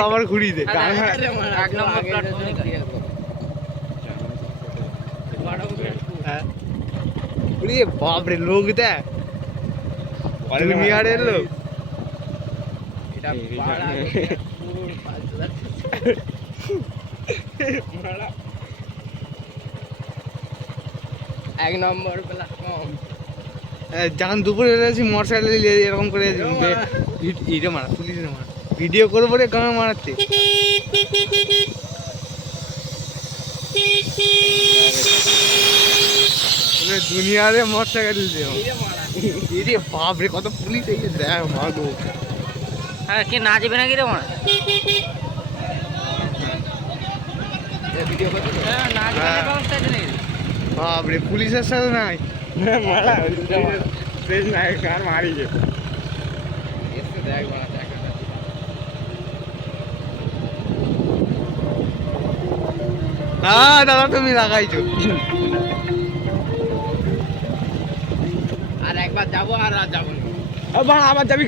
আবার ঘুরি দে বাপরে লোক দেখ দুনিয়ার লোক এক নম্বর প্ল্যাটফর্ম যখন দুপুরে এসেছি মোটর সাইকেল এরকম করে ইটে মারা পুলিশের মারা ভিডিও করবো রে গান মারাচ্ছে দুনিয়ারে মোটর সাইকেল বাপরে কত পুলিশ এসে দেখ ভাগো হ্যাঁ কে নাচবে নাকি রে মারা বাপরে পুলিশের সাথে নাই হ্যাঁ দাদা তুমি লাগাইছো আর একবার যাবো আর যাবো আবার যাবি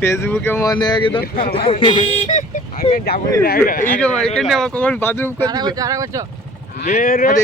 ফেসবুকে মনে হয় কিন্তু কখন বাথরুম করে দিল